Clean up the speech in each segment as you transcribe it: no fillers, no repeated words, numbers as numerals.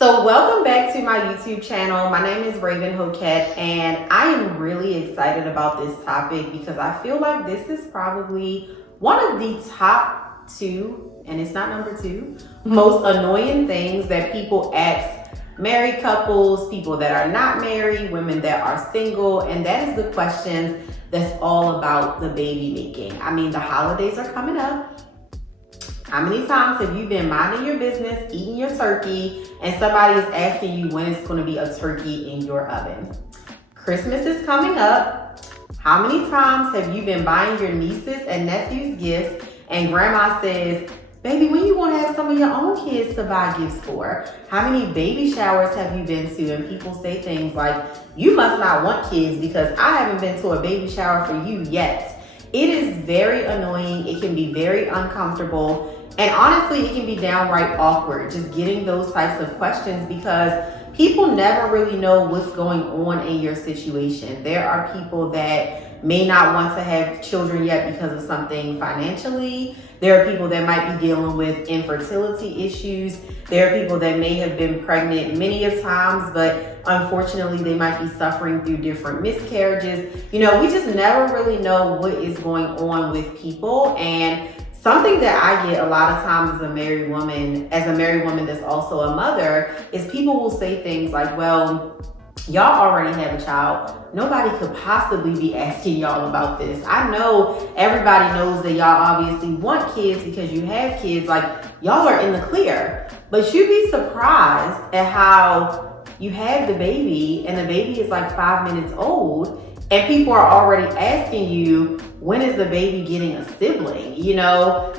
So welcome back to my YouTube channel. My name is Hokett, and I am really excited about this topic because I feel like this is probably one of the top two, and it's not number two, most annoying things that people ask married couples, people that are not married, women that are single, and that is the questions that's all about the baby making. I mean, the holidays are coming up. How many times have you been minding your business, eating your turkey, and somebody is asking you when it's going to be a turkey in your oven? Christmas is coming up. How many times have you been buying your nieces and nephews gifts, and grandma says, baby, when you going to have some of your own kids to buy gifts for? How many baby showers have you been to? And people say things like, you must not want kids because I haven't been to a baby shower for you yet. It is very annoying. It can be very uncomfortable. And honestly, it can be downright awkward just getting those types of questions because people never really know what's going on in your situation. There are people that may not want to have children yet because of something financially. There are people that might be dealing with infertility issues. There are people that may have been pregnant many of times, but unfortunately they might be suffering through different miscarriages. We just never really know what is going on with people. And something that I get a lot of times as a married woman that's also a mother, is people will say things like, well, y'all already have a child. Nobody could possibly be asking y'all about this. I know everybody knows that y'all obviously want kids because you have kids. Like, y'all are in the clear. But you'd be surprised at how you have the baby and the baby is like 5 minutes old and people are already asking you, when is the baby getting a sibling?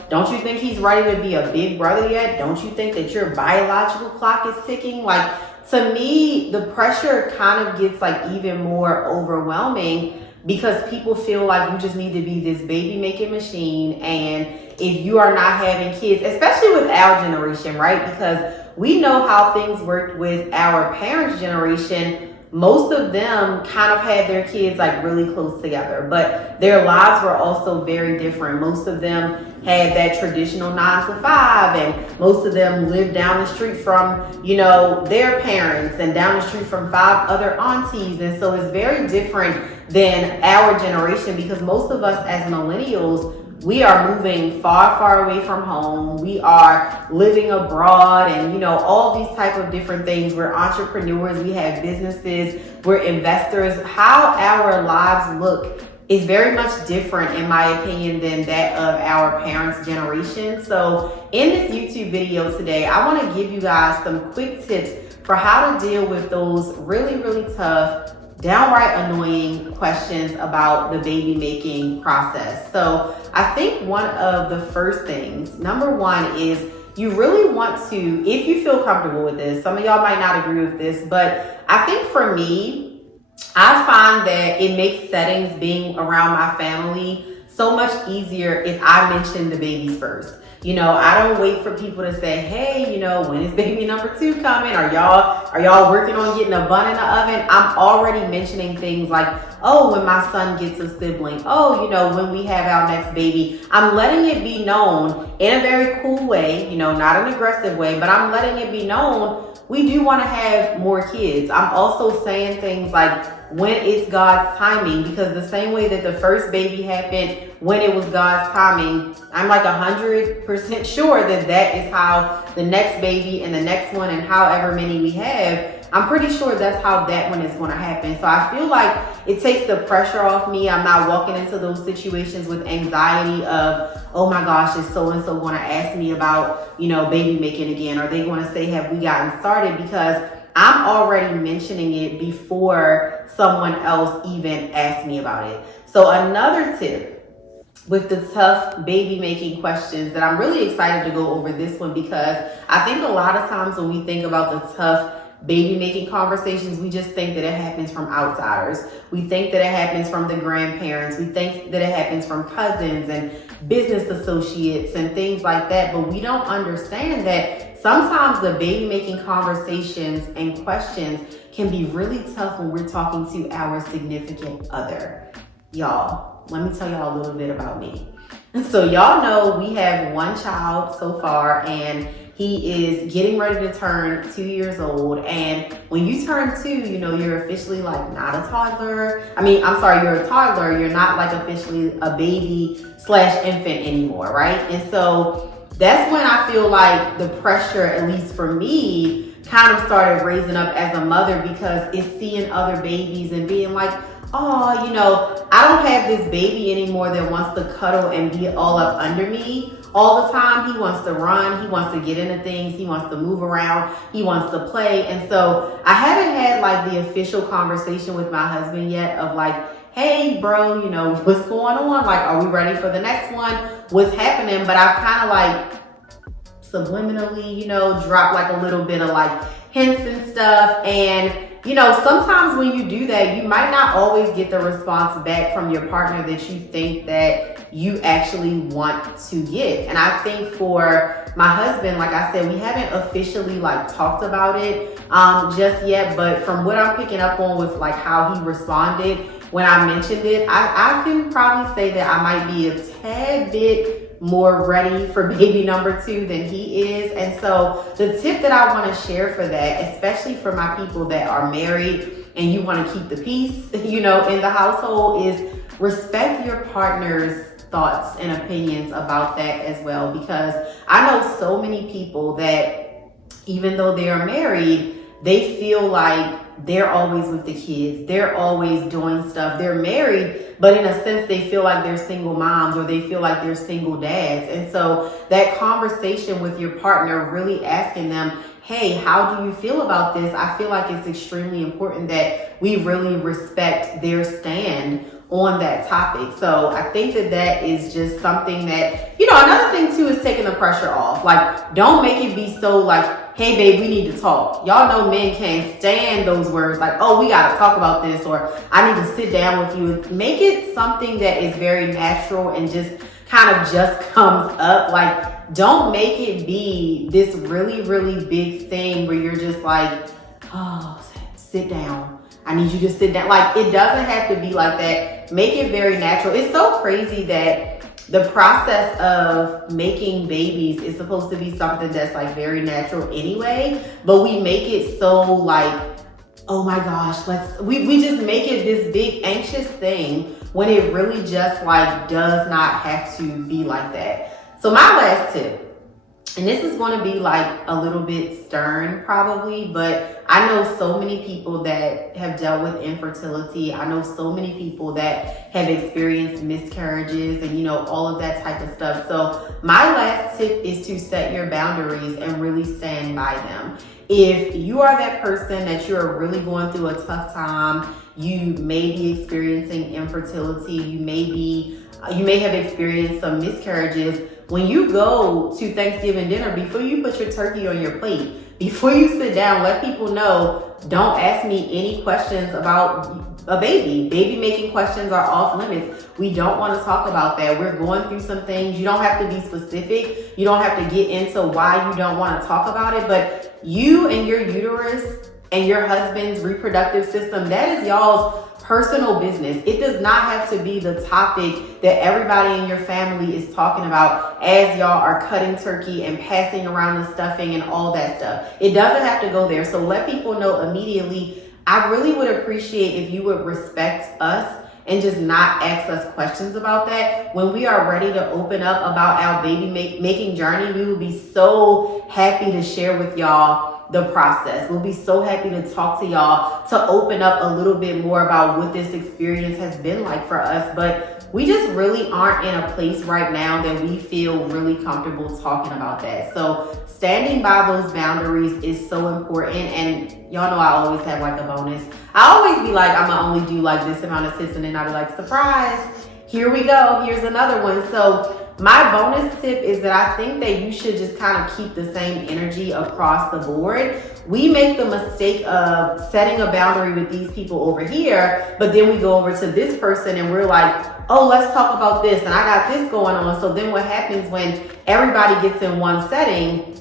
Don't you think he's ready to be a big brother yet? Don't you think that your biological clock is ticking? Like, to me, the pressure kind of gets like even more overwhelming because people feel like you just need to be this baby making machine. And if you are not having kids, especially with our generation, right? Because we know how things worked with our parents' generation. Most of them kind of had their kids like really close together, but their lives were also very different. Most of them had that traditional 9 to 5, and most of them lived down the street from, their parents and down the street from 5 other aunties. And so it's very different than our generation because most of us as millennials, we are moving far, far away from home. We are living abroad and, all these type of different things. We're entrepreneurs. We have businesses. We're investors. How our lives look is very much different, in my opinion, than that of our parents' generation. So in this YouTube video today, I want to give you guys some quick tips for how to deal with those really, really tough, downright annoying questions about the baby making process. So I think one of the first things, number one, is you really want to, if you feel comfortable with this, some of y'all might not agree with this, but I think for me, I find that it makes settings being around my family so much easier if I mention the babies first. I don't wait for people to say, hey, when is baby number 2 coming? Are y'all working on getting a bun in the oven? I'm already mentioning things like, oh, when my son gets a sibling. Oh, when we have our next baby. I'm letting it be known in a very cool way, not an aggressive way, but I'm letting it be known we do want to have more kids. I'm also saying things like, when it's God's timing, because the same way that the first baby happened when it was God's timing, I'm like 100% sure that that is how the next baby and the next one and however many we have, I'm pretty sure that's how that one is going to happen. So I feel like it takes the pressure off me. I'm not walking into those situations with anxiety of, oh my gosh, is so-and-so going to ask me about, baby making again? Are they going to say, have we gotten started? Because I'm already mentioning it before someone else even asks me about it. So another tip with the tough baby making questions that I'm really excited to go over this one, because I think a lot of times when we think about the tough baby making conversations, we just think that it happens from outsiders. We think that it happens from the grandparents. We think that it happens from cousins and business associates and things like that. But we don't understand that sometimes the baby making conversations and questions can be really tough when we're talking to our significant other. Y'all, let me tell y'all a little bit about me. So y'all know we have one child so far, and He is getting ready to turn 2 years old. And when you turn 2, you're officially like not a toddler. I'm sorry, you're a toddler. You're not like officially a baby/infant anymore, right? And so that's when I feel like the pressure, at least for me, kind of started raising up as a mother, because it's seeing other babies and being like, oh, I don't have this baby anymore that wants to cuddle and be all up under me all the time. He wants to run, he wants to get into things, he wants to move around, he wants to play. And so I haven't had like the official conversation with my husband yet of like, hey bro, what's going on? Like, are we ready for the next one? What's happening? But I've kind of like subliminally, drop like a little bit of like hints and stuff. And sometimes when you do that, you might not always get the response back from your partner that you think that you actually want to get. And I think for my husband, like I said, we haven't officially like talked about it just yet, but from what I'm picking up on with like how he responded when I mentioned it, I can probably say that I might be a tad bit more ready for baby number 2 than he is. And so the tip that I want to share for that, especially for my people that are married and you want to keep the peace, in the household, is respect your partner's thoughts and opinions about that as well. Because I know so many people that even though they are married, they feel like they're always with the kids. They're always doing stuff. They're married, but in a sense, they feel like they're single moms or they feel like they're single dads. And so that conversation with your partner, really asking them, hey, how do you feel about this? I feel like it's extremely important that we really respect their stand on that topic. So I think that is just something that, another thing too is taking the pressure off. Like, don't make it be so like, hey babe, we need to talk. Y'all know men can't stand those words like, oh, we gotta talk about this, or I need to sit down with you. Make it something that is very natural and just kind of just comes up. Like, don't make it be this really, really big thing where you're just like, oh, sit down. I need you to sit down. Like, it doesn't have to be like that. Make it very natural. It's so crazy that the process of making babies is supposed to be something that's like very natural anyway, but we make it so like, oh my gosh, we just make it this big anxious thing when it really just like does not have to be like that. So my last tip, and this is going to be like a little bit stern probably, but I know so many people that have dealt with infertility. I know so many people that have experienced miscarriages and all of that type of stuff. So my last tip is to set your boundaries and really stand by them. If you are that person that you're really going through a tough time, you may be experiencing infertility, you may have experienced some miscarriages. When you go to Thanksgiving dinner, before you put your turkey on your plate, before you sit down, let people know, don't ask me any questions about a baby. Baby making questions are off limits. We don't want to talk about that. We're going through some things. You don't have to be specific. You don't have to get into why you don't want to talk about it, but you and your uterus and your husband's reproductive system, that is y'all's personal business. It does not have to be the topic that everybody in your family is talking about as y'all are cutting turkey and passing around the stuffing and all that stuff. It doesn't have to go there. So let people know immediately. I really would appreciate if you would respect us and just not ask us questions about that. When we are ready to open up about our baby making journey, we will be so happy to share with y'all the process. We'll be so happy to talk to y'all, to open up a little bit more about what this experience has been like for us. But we just really aren't in a place right now that we feel really comfortable talking about that. So standing by those boundaries is so important. And y'all know I always have like a bonus. I always be like, I'm gonna only do like this amount of tips, and then I'll be like, surprise, here we go, here's another one. So my bonus tip is that I think that you should just kind of keep the same energy across the board. We make the mistake of setting a boundary with these people over here, but then we go over to this person and we're like, oh, let's talk about this, and I got this going on. So then what happens when everybody gets in one setting,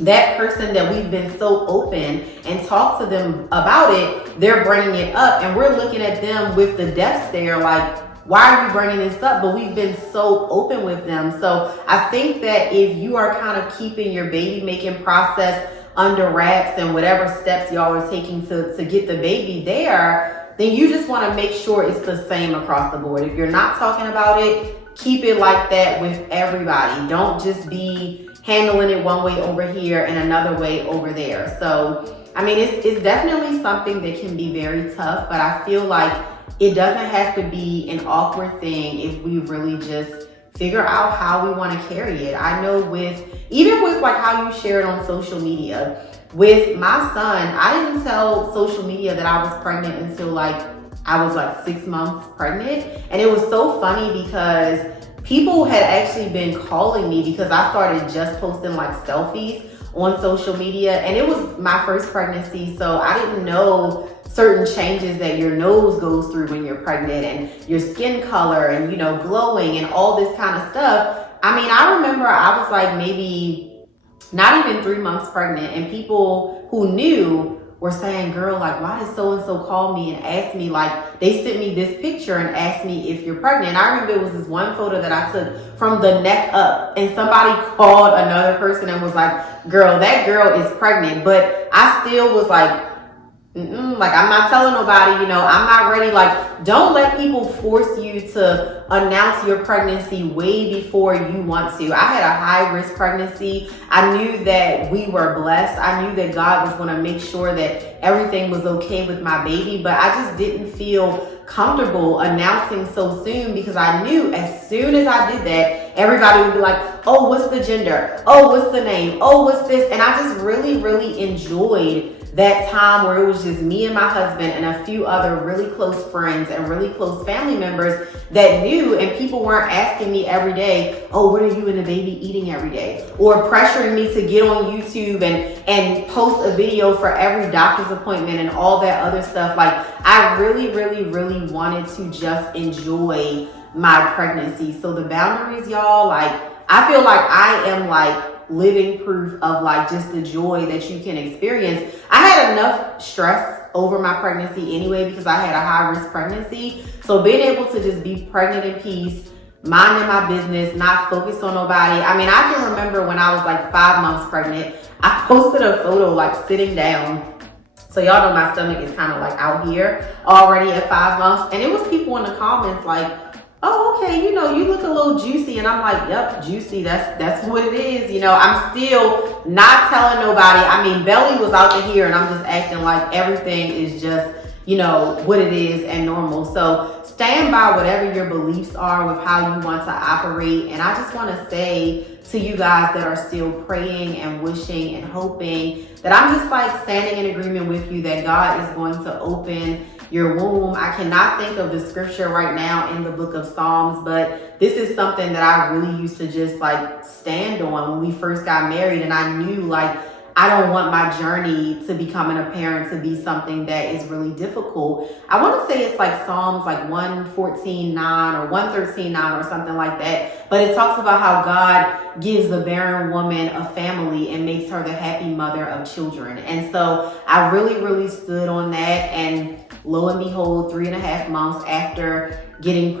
that person that we've been so open and talk to them about it, they're bringing it up, and we're looking at them with the death stare like, why are you bringing this up? But we've been so open with them. So I think that if you are kind of keeping your baby making process under wraps and whatever steps y'all are taking to get the baby there, then you just want to make sure it's the same across the board. If you're not talking about it, keep it like that with everybody. Don't just be handling it one way over here and another way over there. So, I mean, it's definitely something that can be very tough, but I feel like it doesn't have to be an awkward thing if we really just figure out how we want to carry it. I know even with like how you share it on social media, with my son, I didn't tell social media that I was pregnant until like I was like 6 months pregnant. And it was so funny because people had actually been calling me because I started just posting like selfies on social media, and it was my first pregnancy, so I didn't know certain changes that your nose goes through when you're pregnant, and your skin color, and glowing, and all this kind of stuff. I mean, I remember I was like maybe not even 3 months pregnant, and people who knew were saying, girl, like, why did so-and-so call me and ask me, like, they sent me this picture and asked me if you're pregnant. And I remember it was this one photo that I took from the neck up, and somebody called another person and was like, girl, that girl is pregnant. But I still was like, like, I'm not telling nobody, I'm not ready. Like, don't let people force you to announce your pregnancy way before you want to. I had a high risk pregnancy. I knew that we were blessed. I knew that God was going to make sure that everything was okay with my baby, but I just didn't feel comfortable announcing so soon, because I knew as soon as I did that, everybody would be like, oh, what's the gender? Oh, what's the name? Oh, what's this? And I just really, really enjoyed that time where it was just me and my husband and a few other really close friends and really close family members that knew, and people weren't asking me every day, oh, what are you and the baby eating every day? Or pressuring me to get on YouTube and post a video for every doctor's appointment and all that other stuff. Like, I really, really, really wanted to just enjoy my pregnancy. So the boundaries, y'all, like, I feel like I am like living proof of like just the joy that you can experience. I had enough stress over my pregnancy anyway because I had a high risk pregnancy. So being able to just be pregnant in peace, minding my business, not focus on nobody. I mean, I can remember when I was like 5 months pregnant, I posted a photo like sitting down. So y'all know my stomach is kind of like out here already at 5 months. And it was people in the comments like, oh, okay, you look a little juicy. And I'm like, yep, juicy, that's what it is. I'm still not telling nobody. I mean, belly was out to here and I'm just acting like everything is just, what it is and normal. So stand by whatever your beliefs are with how you want to operate. And I just want to say to you guys that are still praying and wishing and hoping, that I'm just like standing in agreement with you that God is going to open your womb. I cannot think of the scripture right now in the book of Psalms, but this is something that I really used to just like stand on when we first got married. And I knew like, I don't want my journey to becoming a parent to be something that is really difficult. I want to say it's like Psalms like 114:9 or 113:9 or something like that. But it talks about how God gives the barren woman a family and makes her the happy mother of children. And so I really, really stood on that. And lo and behold, 3.5 months after getting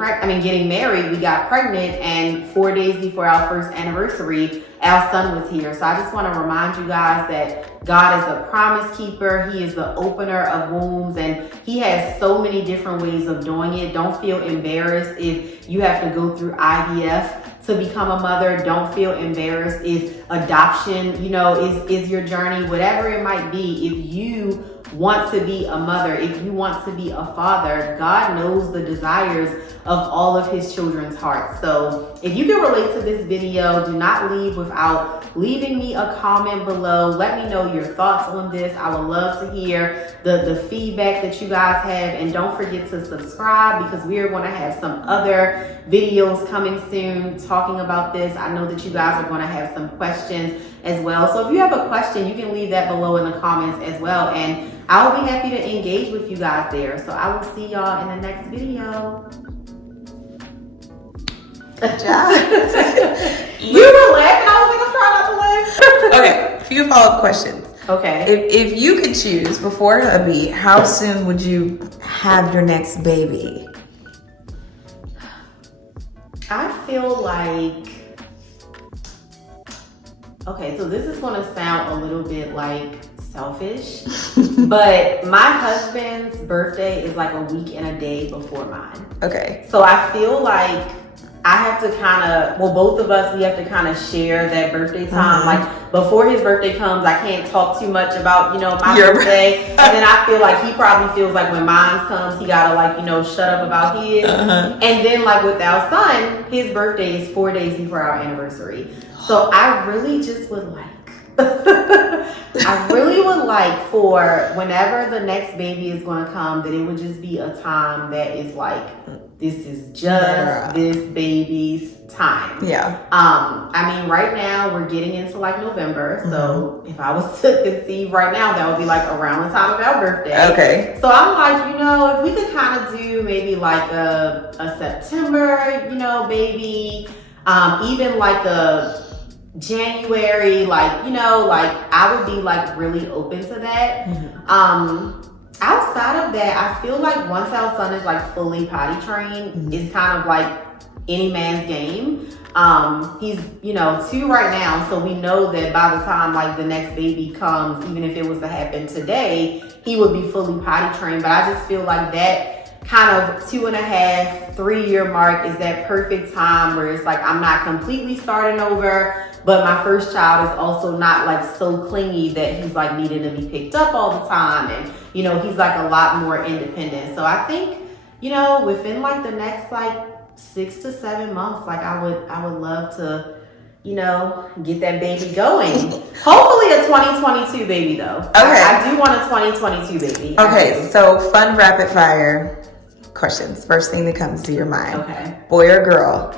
married, we got pregnant, and 4 days before our first anniversary, our son was here. So I just want to remind you guys that God is a promise keeper. He is the opener of wombs, and he has so many different ways of doing it. Don't feel embarrassed if you have to go through IVF to become a mother. Don't feel embarrassed if adoption, is your journey, whatever it might be. If you want to be a mother, if you want to be a father, God knows the desires of all of his children's hearts. So if you can relate to this video, do not leave without leaving me a comment below. Let me know your thoughts on this. I would love to hear the feedback that you guys have. And don't forget to subscribe, because we are going to have some other videos coming soon talking about this. I know that you guys are going to have some questions as well. So if you have a question, you can leave that below in the comments as well. And I will be happy to engage with you guys there. So I will see y'all in the next video. Good job. You were laughing. I was like, I'm trying not to laugh. Okay, a few follow-up questions. Okay. If you could choose before hubby, how soon would you have your next baby? feel like, okay, so this is gonna sound a little bit like selfish, but my husband's birthday is like a week and a day before mine. Okay. So I feel like I have to kind of, well, both of us, we have to kind of share that birthday time. Like before his birthday comes, I can't talk too much about, my birthday. And then I feel like he probably feels like when mine comes, he gotta like, shut up about his. And then like with our son, his birthday is 4 days before our anniversary. So I really just would like, for whenever the next baby is going to come, that it would just be a time that is like, this is just this baby's time. Yeah. I mean, right now we're getting into like November. So if I was to conceive right now, that would be like around the time of our birthday. Okay. So I'm like, if we could kind of do maybe like a September, baby, even like a January, like I would be like really open to that. Outside of that, I feel like once our son is like fully potty trained, it's kind of like any man's game. He's 2 right now, so we know that by the time like the next baby comes, even if it was to happen today, he would be fully potty trained. But I just feel like that kind of 2.5, 3 year mark is that perfect time where it's like I'm not completely starting over, but my first child is also not like so clingy that he's like needing to be picked up all the time, and he's like a lot more independent. So I think within like the next like 6 to 7 months, like I would love to get that baby going. Hopefully a 2022 baby though. Okay. I do want a 2022 baby. Okay, so fun rapid fire questions. First thing that comes to your mind. Okay. Boy or girl?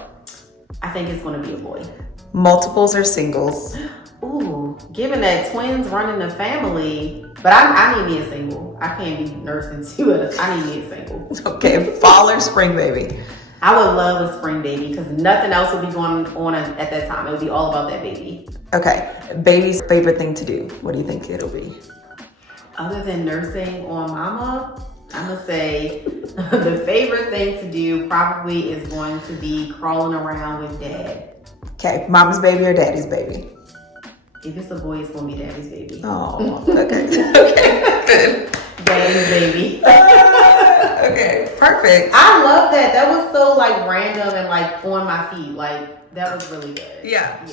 I think it's going to be a boy. Multiples or singles? Ooh, given that twins running the family, but I need me a single. I can't be nursing two at a time. I need me a single. Okay, fall or spring baby? I would love a spring baby because nothing else would be going on at that time. It would be all about that baby. Okay, baby's favorite thing to do. What do you think it'll be? Other than nursing on mama, I'm gonna say the favorite thing to do probably is going to be crawling around with dad. Okay, mama's baby or daddy's baby? If it's a boy, it's gonna be daddy's baby. Oh, okay. Okay, good. Daddy's baby. Okay, perfect. I love that. That was so like random and like on my feet. Like that was really good. Yeah.